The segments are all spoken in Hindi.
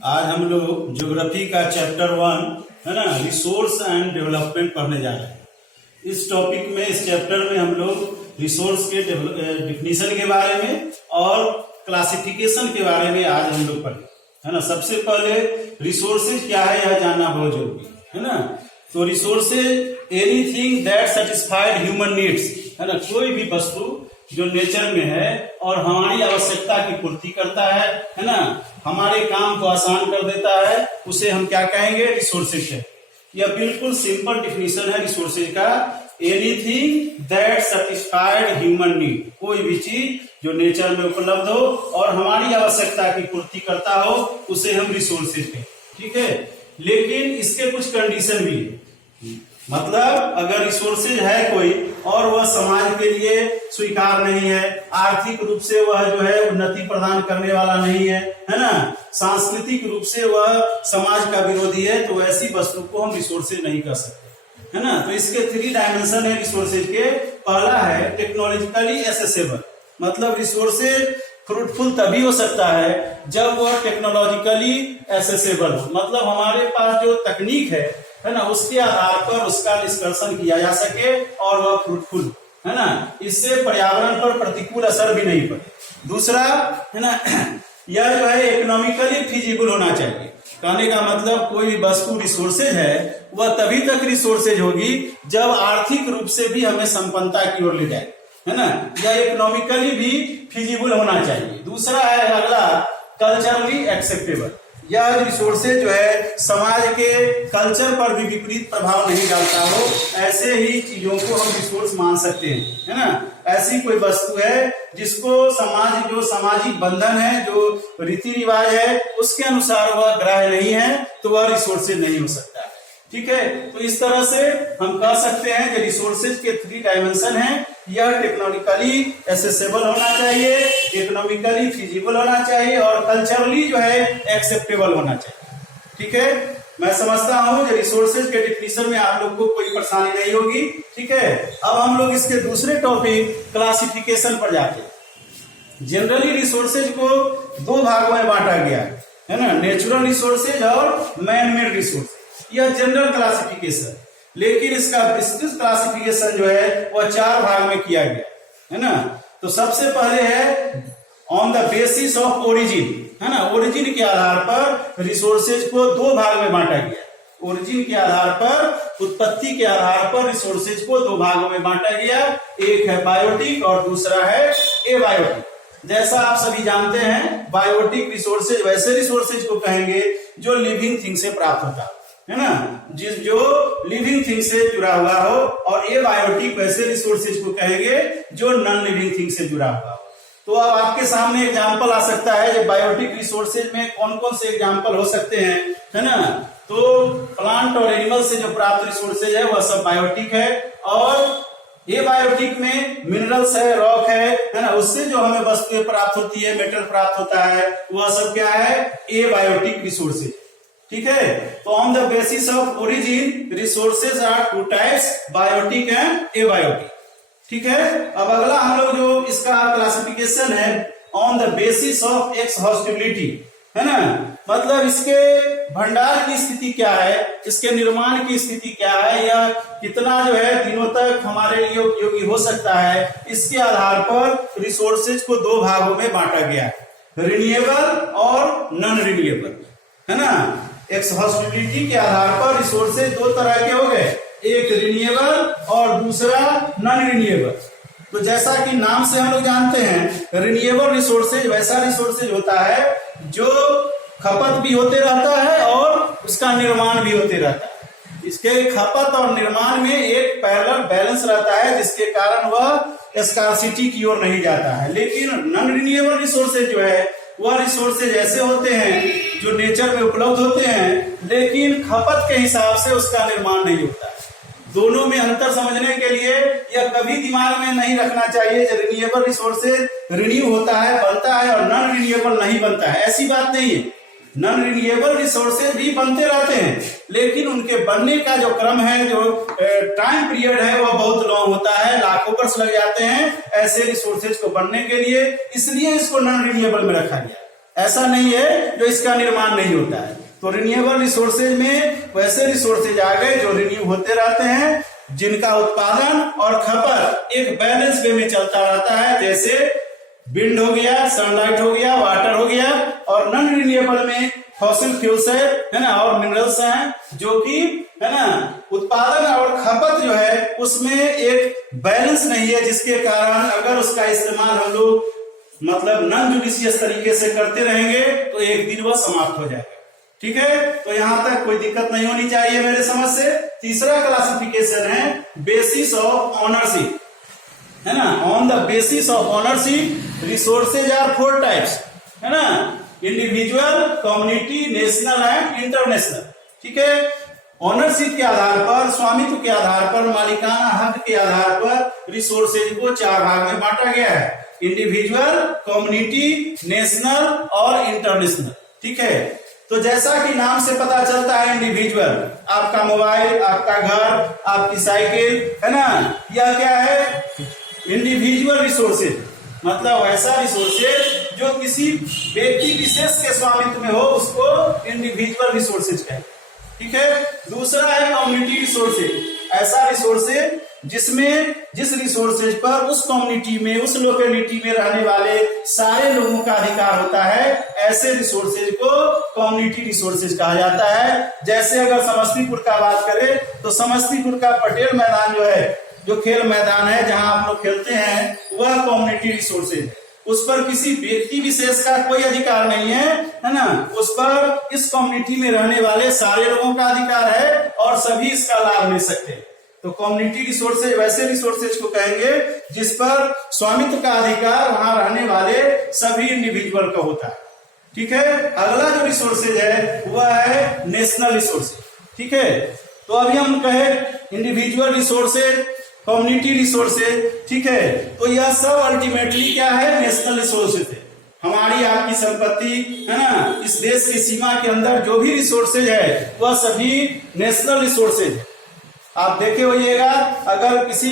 आज हम लोग ज्योग्राफी का चैप्टर 1 है ना, रिसोर्स एंड डेवलपमेंट पढ़ने जा रहे हैं। इस टॉपिक में, इस चैप्टर में हम लोग रिसोर्स के डिफिनीशन के बारे में और क्लासिफिकेशन के बारे में आज हम लोग पढ़े, है ना। सबसे पहले रिसोर्सेज क्या है यह जानना बहुत जरूरी है ना। तो resources anything that satisfied human needs, है ना। कोई भी वस्तु जो नेचर में है और हमारी आवश्यकता की पूर्ति करता है ना, हमारे काम को आसान कर देता है, उसे हम क्या कहेंगे, रिसोर्सेज है। यह बिल्कुल सिंपल डिफिनीशन है रिसोर्सेज का। Anything that satisfied human need, कोई भी चीज जो नेचर में उपलब्ध हो और हमारी आवश्यकता की पूर्ति करता हो, उसे हम रिसोर्सेज कहें, ठीक है। लेकिन इसके कुछ कंडीशन भी है। मतलब अगर रिसोर्सेज है कोई और वह समाज के लिए स्वीकार नहीं है, आर्थिक रूप से वह जो है उन्नति प्रदान करने वाला नहीं है ना, सांस्कृतिक रूप से वह समाज का विरोधी है, तो ऐसी वस्तु को हम रिसोर्सेज नहीं कर सकते, है ना। तो इसके 3 डायमेंशन है रिसोर्सेज के। पहला है टेक्नोलॉजिकली एसेसेबल, मतलब रिसोर्सेज फ्रूटफुल तभी हो सकता है जब वह टेक्नोलॉजिकली एसेसेबल हो, मतलब हमारे पास जो तकनीक है ना, उसके आधार पर उसका निष्कर्षण किया जा सके और वह फ्रूटफुल, है ना। इससे पर्यावरण पर प्रतिकूल असर भी नहीं पड़े। दूसरा है ना, यह जो है इकोनॉमिकली फिजिबल होना चाहिए। कहने का मतलब कोई भी वस्तु रिसोर्सेज है वह तभी तक रिसोर्सेज होगी जब आर्थिक रूप से भी हमें संपन्नता की ओर ले जाए, है ना। यह इकोनॉमिकली भी फिजिबल होना चाहिए। दूसरा है अगला, कल्चरली एक्सेप्टेबल। यह रिसोर्सेज जो है समाज के कल्चर पर भी विपरीत प्रभाव नहीं डालता हो, ऐसे ही चीजों को हम रिसोर्स मान सकते हैं, है ना। ऐसी कोई वस्तु है जिसको समाज, जो सामाजिक बंधन है, जो रीति रिवाज है, उसके अनुसार वह ग्राह्य नहीं है, तो वह रिसोर्सेज नहीं हो सकता, ठीक है। तो इस तरह से हम कह सकते हैं कि रिसोर्सेज के 3 डायमेंशन हैं। यह टेक्नोलॉजिकली एसेसेबल होना चाहिए, इकोनॉमिकली फिजिबल होना चाहिए और कल्चरली जो है एक्सेप्टेबल होना चाहिए, ठीक है। मैं समझता हूं कि रिसोर्सेज के डिफिनीशन में आप लोग को कोई परेशानी नहीं होगी, ठीक है। अब हम लोग इसके दूसरे टॉपिक क्लासिफिकेशन पर जाते हैं। जनरली रिसोर्सेज को 2 भागों में बांटा गया है ना, नेचुरल रिसोर्सेज और मैन मेड रिसोर्सेज। यह जनरल क्लासिफिकेशन, लेकिन इसका विस्तृत क्लासिफिकेशन जो है वह 4 भाग में किया गया, है ना। तो सबसे पहले है on the basis of origin, है ना। ओरिजिन के आधार पर रिसोर्सेज को 2 भाग में बांटा गया। ओरिजिन के आधार पर, उत्पत्ति के आधार पर रिसोर्सेज को 2 भागों में बांटा गया। एक है बायोटिक और दूसरा है एबायोटिक। जैसा आप सभी जानते हैं, बायोटिक रिसोर्सेज वैसे रिसोर्सेज को कहेंगे जो लिविंग थिंग से प्राप्त होता है ना, जो लिविंग थिंग से जुड़ा हुआ हो, और एबायोटिक वैसे रिसोर्सेज को कहेंगे जो नॉन लिविंग थिंग से जुड़ा हुआ हो। तो अब आपके सामने एग्जांपल आ सकता है कि बायोटिक रिसोर्सेज में कौन कौन से एग्जांपल हो सकते हैं, है ना। तो प्लांट और एनिमल से जो प्राप्त रिसोर्सेज है वह सब बायोटिक है, और एबायोटिक में मिनरल्स है, रॉक है ना, उससे जो हमें वस्तुएं प्राप्त होती है, मेटल प्राप्त होता है, वह सब क्या है, एबायोटिक रिसोर्सेज, ठीक है। तो on the basis of origin resources are 2 types, biotic and abiotic, ठीक है। अब अगला हम लोग जो इसका क्लासिफिकेशन है, ऑन द बेसिस ऑफ एक्सहॉस्टिबिलिटी, है ना। मतलब इसके भंडार की स्थिति क्या है, इसके निर्माण की स्थिति क्या है, या कितना जो है दिनों तक हमारे लिए उपयोगी हो सकता है, इसके आधार पर रिसोर्सेज को 2 भागों में बांटा गया है, रिन्यूएबल और नॉन रिन्यूएबल, है ना। एक्सहॉस्टिबिलिटी के आधार पर रिसोर्सेज 2 तरह के हो गए, एक रिन्यूएबल और दूसरा नॉन रिन्यूएबल। तो जैसा कि नाम से हम लोग जानते हैं, रिन्यूएबल रिसोर्सेज वैसा रिसोर्सेज होता है जो खपत भी होते रहता है और उसका निर्माण भी होते रहता है। इसके खपत और निर्माण में एक पैरेलल बैलेंस रहता है, जिसके कारण वह स्कार्सिटी की ओर नहीं जाता है। लेकिन नॉन रिन्यूएबल रिसोर्सेज जो है वह रिसोर्सेज ऐसे होते हैं जो नेचर में उपलब्ध होते हैं, लेकिन खपत के हिसाब से उसका निर्माण नहीं होता है। दोनों में अंतर समझने के लिए यह कभी दिमाग में नहीं रखना चाहिए कि रिन्यूएबल रिसोर्सेज रिन्यू होता है, बनता है, और नॉन रिन्यूएबल नहीं बनता है। ऐसी बात नहीं है। नॉन रिन्यूएबल रिसोर्सेज भी बनते रहते हैं, लेकिन उनके बनने का जो क्रम है, जो टाइम पीरियड है, वह बहुत लॉन्ग होता है, लाखों वर्ष लग जाते हैं ऐसे रिसोर्सेज को बनने के लिए। इसलिए इसको नॉन रिन्यूएबल में रखा गया। ऐसा नहीं है जो इसका निर्माण नहीं होता है। तो रिन्यूएबल रिसोर्सेज में वैसे रिसोर्सेज आ गए जो रिन्यू होते रहते हैं, जिनका उत्पादन और खपत एक बैलेंस वे में चलता रहता है, जैसे विंड हो गया, सनलाइट हो गया, वाटर हो गया। और नॉन रिन्यूएबल में फॉसिल फ्यूल्स है ना, और मिनरल्स हैं, जो कि है ना उत्पादन और खपत जो है उसमें एक बैलेंस नहीं है, जिसके कारण अगर उसका इस्तेमाल हम लोग मतलब नॉन जुडिशियस तरीके से करते रहेंगे तो एक दिन वह समाप्त हो जाएगा। ठीक है, तो यहां तक कोई दिक्कत नहीं होनी चाहिए मेरे समझ से। तीसरा क्लासिफिकेशन है बेसिस ऑफ ओनरशिप, है ना। On the basis of ownership resources are 4 types, है ना, individual, community, national and international. ठीक है, ओनरशिप के आधार पर, स्वामित्व के आधार पर, मालिकाना हक के आधार पर रिसोर्सेज को 4 भाग में बांटा गया है, इंडिविजुअल, कम्युनिटी, नेशनल और इंटरनेशनल। ठीक है, तो जैसा कि नाम से पता चलता है इंडिविजुअल, आपका मोबाइल, आपका घर, आपकी साइकिल, है ना, यह क्या है इंडिविजुअल रिसोर्सेज, मतलब ऐसा रिसोर्सेज जो किसी व्यक्ति विशेष के स्वामित्व में हो उसको इंडिविजुअल रिसोर्सेज कहें। ठीक है, दूसरा है कम्युनिटी रिसोर्सेज, ऐसा रिसोर्सेज जिसमें जिस रिसोर्सेज पर उस कम्युनिटी में, उस लोकेलिटी में रहने वाले सारे लोगों का अधिकार होता है, ऐसे रिसोर्सेज को कम्युनिटी रिसोर्सेज कहा जाता है। जैसे अगर समस्तीपुर का बात करें तो समस्तीपुर का पटेल मैदान जो है, जो खेल मैदान है जहां आप लोग खेलते हैं, वह कम्युनिटी रिसोर्सेज है। उस पर किसी व्यक्ति विशेष का कोई अधिकार नहीं है ना, उस पर इस कम्युनिटी में रहने वाले सारे लोगों का अधिकार है और सभी इसका लाभ ले सकते हैं। तो कम्युनिटी रिसोर्सेज वैसे रिसोर्सेज को कहेंगे जिस पर स्वामित्व का अधिकार वहां रहने वाले सभी इंडिविजुअल का होता है। ठीक है, अगला जो रिसोर्सेज है वह है नेशनल रिसोर्सेज। ठीक है, तो अभी हम कहे इंडिविजुअल रिसोर्सेज, कम्युनिटी रिसोर्सेज, ठीक है, तो यह सब अल्टीमेटली क्या है, नेशनल रिसोर्सेज है। हमारी आपकी संपत्ति, है ना, इस देश की सीमा के अंदर जो भी रिसोर्सेज है वह सभी नेशनल रिसोर्सेज है। आप देखे होइएगा, अगर किसी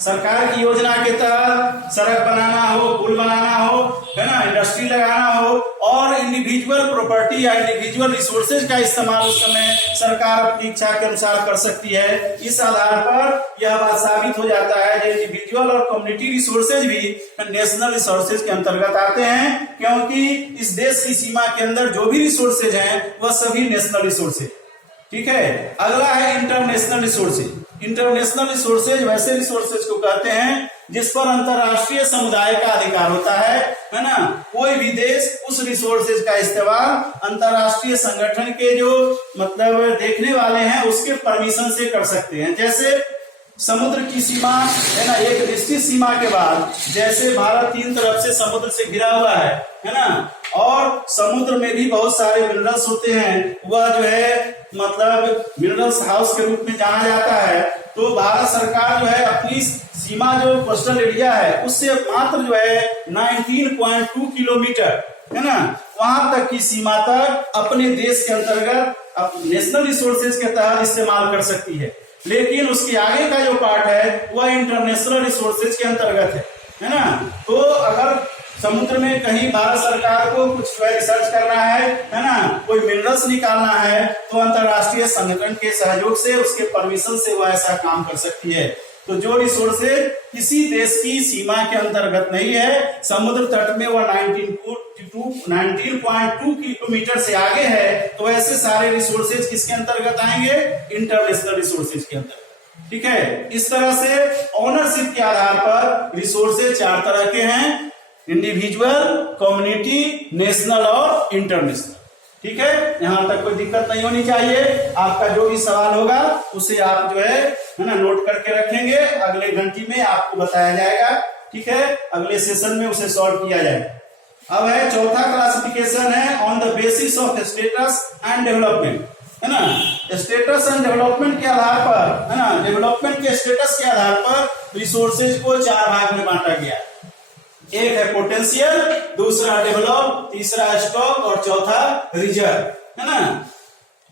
सरकार की योजना के तहत सड़क बनाना हो, पुल बनाना हो, है ना, इंडस्ट्री लगाना हो, और इंडिविजुअल प्रॉपर्टी या इंडिविजुअल रिसोर्सेज का इस्तेमाल उस समय सरकार अपनी इच्छा के अनुसार कर सकती है। इस आधार पर यह बात साबित हो जाता है कि इंडिविजुअल और कम्युनिटी रिसोर्सेज भी नेशनल रिसोर्सेज के अंतर्गत आते हैं, क्योंकि इस देश की सीमा के अंदर जो भी रिसोर्सेज हैं वह सभी नेशनल रिसोर्सेज। ठीक है, अगला है इंटरनेशनल रिसोर्सेज। इंटरनेशनल रिसोर्सेज वैसे रिसोर्सेज को कहते हैं जिस पर अंतरराष्ट्रीय समुदाय का अधिकार होता है ना। कोई भी देश उस रिसोर्सेज का इस्तेमाल अंतरराष्ट्रीय संगठन के जो मतलब देखने वाले हैं उसके परमिशन से कर सकते हैं। जैसे समुद्र की सीमा, है ना, एक निश्चित सीमा के बाद, जैसे भारत 3 तरफ से समुद्र से घिरा हुआ है ना, और समुद्र में भी बहुत सारे मिनरल्स होते हैं, वह जो है मतलब मिनरल्स हाउस के रूप में जाना जाता है। तो भारत सरकार जो है अपनी सीमा जो कोस्टल एरिया है उससे मात्र जो है 19.2 किलोमीटर, है ना, वहां तक की सीमा तक अपने देश के अंतर्गत नेशनल रिसोर्सेज के तहत इस्तेमाल कर सकती है। लेकिन उसके आगे का जो पार्ट है वह इंटरनेशनल रिसोर्सेज के अंतर्गत है ना। तो अगर समुद्र में कहीं भारत सरकार को कुछ रिसर्च करना है ना, कोई मिनरल्स निकालना है, तो अंतरराष्ट्रीय संगठन के सहयोग से, उसके परमिशन से वह ऐसा काम कर सकती है। तो जो रिसोर्सेज किसी देश की सीमा के अंतर्गत नहीं है, समुद्र तट में वह 19.2 किलोमीटर से आगे है, तो ऐसे सारे रिसोर्सेज किसके अंतर्गत आएंगे, इंटरनेशनल रिसोर्सेज के अंतर्गत। ठीक है, इस तरह से ओनरशिप के आधार पर रिसोर्सेज 4 तरह के हैं, इंडिविजुअल, कम्युनिटी, नेशनल और इंटरनेशनल। ठीक है, यहां तक कोई दिक्कत नहीं होनी चाहिए। आपका जो भी सवाल होगा उसे आप जो है ना नोट करके रखेंगे, अगले घंटी में आपको बताया जाएगा। ठीक है, अगले सेशन में उसे सॉल्व किया जाएगा। अब है चौथा क्लासिफिकेशन है on the basis of status and development, है ना। स्टेटस एंड डेवलपमेंट के आधार पर, है ना, डेवलपमेंट के स्टेटस के आधार पर रिसोर्सेज को 4 भाग में बांटा गया। एक है पोटेंशियल, दूसरा डेवलप, तीसरा स्टॉक और चौथा रिजर्व, है ना।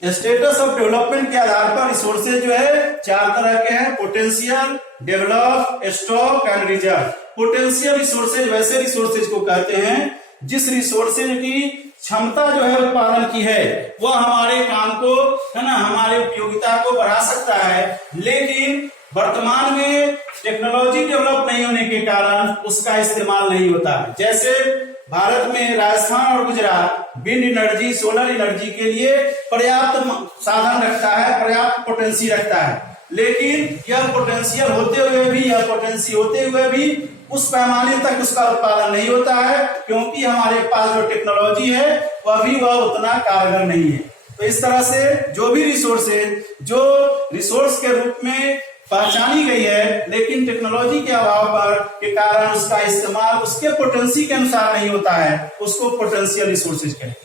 स्टेटस ऑफ डेवलपमेंट के आधार पर रिसोर्सेज जो है 4 तरह के हैं, potential, develop, stock and reserve. Potential resources वैसे रिसोर्सेज को कहते हैं जिस रिसोर्सेज की क्षमता जो है उत्पादन की है वह हमारे काम को, है ना, हमारे उपयोगिता को बढ़ा सकता है, लेकिन वर्तमान में टेक्नोलॉजी डेवलप नहीं होने के कारण उसका इस्तेमाल नहीं होता है। जैसे भारत में राजस्थान और Gujarat wind energy, solar energy के लिए पर्याप्त साधन रखता है, पर्याप्त पोटेंसी रखता है, लेकिन यह पोटेंशियल होते हुए भी उस पैमाने तक उसका उत्पादन नहीं होता है, क्योंकि हमारे पास जो टेक्नोलॉजी है वह उतना कारगर नहीं है। तो इस तरह से जो भी रिसोर्स के रूप में पहचानी गई है, लेकिन टेक्नोलॉजी के अभाव के कारण उसका इस्तेमाल उसके पोटेंशियल के अनुसार नहीं होता है, उसको पोटेंशियल रिसोर्सेज कहते हैं।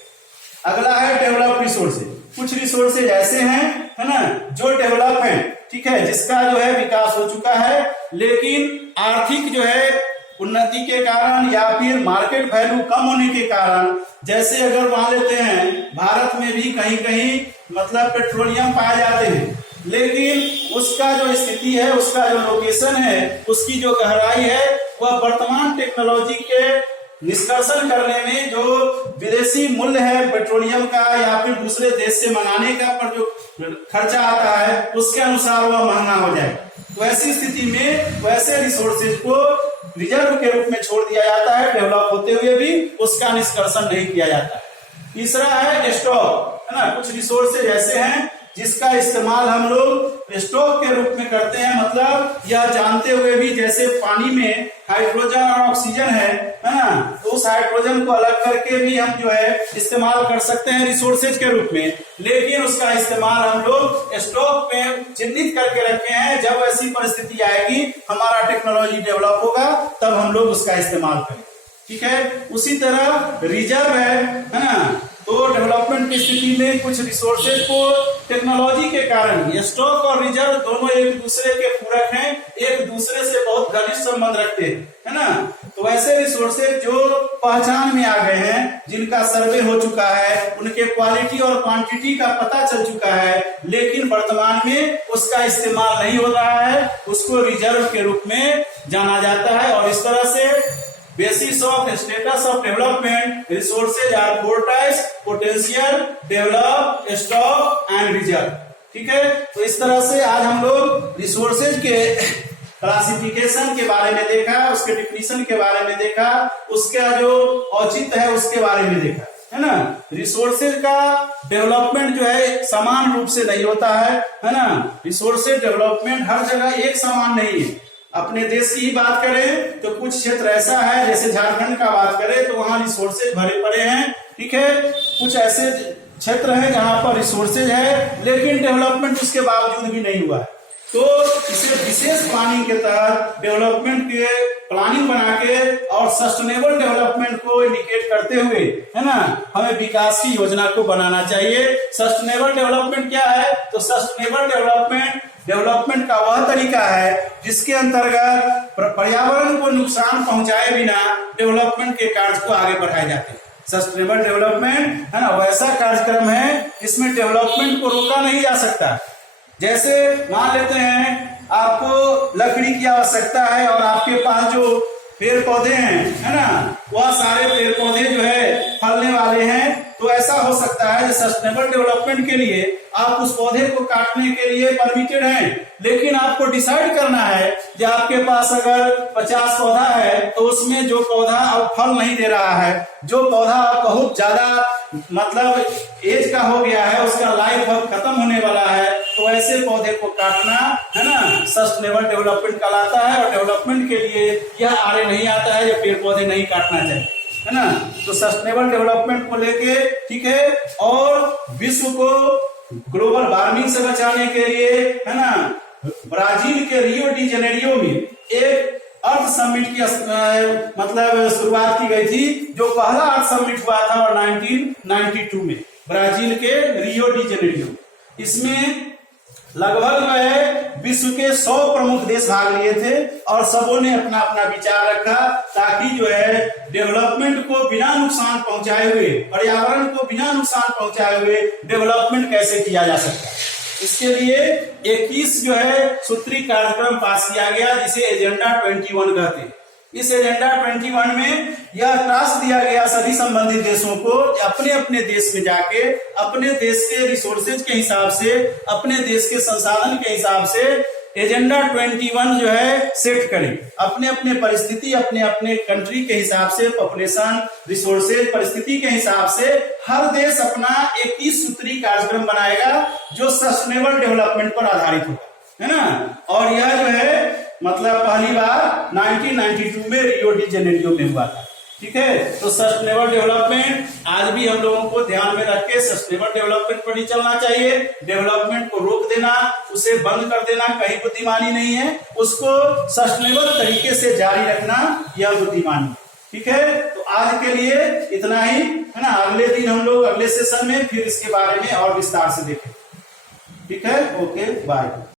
अगला है डेवलप रिसोर्सेज। कुछ रिसोर्सेज ऐसे हैं, है ना, जो डेवलप हैं, ठीक है, जिसका जो है विकास हो चुका है, लेकिन आर्थिक जो है उन्नति के कारण या फिर मार्केट वैल्यू कम होने के कारण, जैसे अगर मान लेते हैं भारत में भी कहीं कहीं मतलब पेट्रोलियम पाए जाते हैं, लेकिन उसका जो स्थिति है, उसका जो लोकेशन है, उसकी जो गहराई है, वह वर्तमान टेक्नोलॉजी के निष्कर्षण करने में जो विदेशी मूल्य है पेट्रोलियम का या फिर दूसरे देश से मंगाने का पर जो खर्चा आता है उसके अनुसार वह महंगा हो जाए। तो ऐसी स्थिति में वैसे रिसोर्सेज को रिजर्व के रूप में छोड़ दिया जाता है, डेवलप होते हुए भी उसका निष्कर्षण नहीं किया जाता है। तीसरा है स्टॉक, है ना। कुछ रिसोर्सेज ऐसे हैं जिसका इस्तेमाल हम लोग स्टॉक के रूप में करते हैं, मतलब यह जानते हुए भी, जैसे पानी में हाइड्रोजन और ऑक्सीजन है ना, तो उस हाइड्रोजन को अलग करके भी हम जो है इस्तेमाल कर सकते हैं रिसोर्सेज के रूप में, लेकिन उसका इस्तेमाल हम लोग स्टॉक में चिन्हित करके रखे हैं। जब ऐसी परिस्थिति आएगी, हमारा टेक्नोलॉजी डेवलप होगा, तब हम लोग उसका इस्तेमाल करें, ठीक है। उसी तरह रिजर्व है ना, तो डेवलपमेंट की स्थिति में कुछ रिसोर्सेज को टेक्नोलॉजी के कारण, स्टॉक और रिजर्व दोनों एक दूसरे के पूरक हैं, एक दूसरे से बहुत घनिष्ठ संबंध रखते हैं, है ना। तो ऐसे रिसोर्सेज जो पहचान में आ गए हैं, जिनका सर्वे हो चुका है, उनके क्वालिटी और क्वांटिटी का पता चल चुका है, लेकिन वर्तमान में उसका इस्तेमाल नहीं हो रहा है, उसको रिजर्व के रूप में जाना जाता है। और इस तरह से basis of status of development resources are 4 types: potential, develop, stock and reserve, ठीक है। तो इस तरह से आज हम लोग रिसोर्सेज के क्लासिफिकेशन के बारे में देखा, उसके डिफिनीशन के बारे में देखा, उसका जो औचित्य है उसके बारे में देखा, है ना। रिसोर्सेज का डेवलपमेंट जो है समान रूप से नहीं होता है ना। रिसोर्सेज डेवलपमेंट हर जगह एक समान नहीं है। अपने देश की ही बात करें तो कुछ क्षेत्र ऐसा है, जैसे झारखंड का बात करें तो वहां रिसोर्सेज भरे पड़े हैं, ठीक है। कुछ ऐसे क्षेत्र है जहां पर रिसोर्सेज है लेकिन डेवलपमेंट उसके बावजूद भी नहीं हुआ है। तो इसे विशेष प्लानिंग के तहत डेवलपमेंट के प्लानिंग बना के और सस्टेनेबल डेवलपमेंट को इंडिकेट करते हुए, है ना, हमें विकास की योजना को बनाना चाहिए। सस्टेनेबल डेवलपमेंट क्या है? तो सस्टेनेबल डेवलपमेंट का वह तरीका है जिसके अंतर्गत पर्यावरण को नुकसान पहुंचाए बिना डेवलपमेंट के कार्य को आगे बढ़ाए जाते हैं। सस्टेनेबल डेवलपमेंट, है ना, वैसा कार्यक्रम है जिसमें डेवलपमेंट को रोका नहीं जा सकता। जैसे मान लेते हैं आपको लकड़ी की आवश्यकता है और आपके पास जो पेड़ पौधे हैं, है ना, वह सारे पेड़ पौधे जो है फलने वाले हैं, तो ऐसा हो सकता है सस्टेनेबल डेवलपमेंट के लिए आप उस पौधे को काटने के लिए परमिटेड हैं, लेकिन आपको डिसाइड करना है कि आपके पास अगर 50 पौधा है तो उसमें जो पौधा अब फल नहीं दे रहा है, जो पौधा बहुत ज्यादा मतलब एज का हो गया है, उसका लाइफ अब खत्म होने वाला है, तो ऐसे पौधे को काटना, है ना, सस्टेनेबल डेवलपमेंट कहलाता है। और डेवलपमेंट के लिए यह आड़े नहीं आता है, ये पेड़ पौधे नहीं काटना चाहिए, है ना। तो सस्टेनेबल डेवलपमेंट को लेके, ठीक है, और विश्व को ग्लोबल वार्मिंग से बचाने के लिए, है ना, ब्राजील के रियो डी जेनेरियो में एक अर्थ समिट की मतलब शुरुआत की गई थी, जो पहला अर्थ समिट हुआ था और 1992 में ब्राजील के रियो डी जेनेरियो। इसमें लगभग जो है विश्व के 100 प्रमुख देश भाग लिए थे और सबों ने अपना अपना विचार रखा, ताकि जो है डेवलपमेंट को बिना नुकसान पहुंचाए हुए, पर्यावरण को बिना नुकसान पहुंचाए हुए डेवलपमेंट कैसे किया जा सकता है। इसके लिए 21 जो है सूत्री कार्यक्रम पास किया गया, जिसे एजेंडा 21 कहते हैं। इस एजेंडा 21 में यह टास्क दिया गया सभी संबंधित देशों को अपने अपने देश में जाके अपने देश के रिसोर्सेज के हिसाब से, अपने देश के संसाधन के हिसाब से एजेंडा 21 जो है सेट करें। अपने अपने परिस्थिति, अपने अपने कंट्री के हिसाब से, पॉपुलेशन, रिसोर्सेज, परिस्थिति के हिसाब से हर देश अपना 21 सूत्री कार्यक्रम बनाएगा जो सस्टेनेबल डेवलपमेंट पर आधारित होगा, है ना। और यह जो है मतलब पहली बार 1992 में रियो डी जेनेरियो में हुआ था। ठीक है, तो सस्टेनेबल डेवलपमेंट आज भी हम लोगों को ध्यान में रख के सस्टेनेबल डेवलपमेंट पर ही चलना चाहिए। डेवलपमेंट को रोक देना, उसे बंद कर देना कहीं बुद्धिमानी नहीं है, उसको सस्टेनेबल तरीके से जारी रखना यह बुद्धिमानी। ठीक है, तो आज के लिए इतना ही, है ना। अगले दिन हम लोग अगले सेशन में फिर इसके बारे में और विस्तार से देखें। ठीक है, ओके, बाय।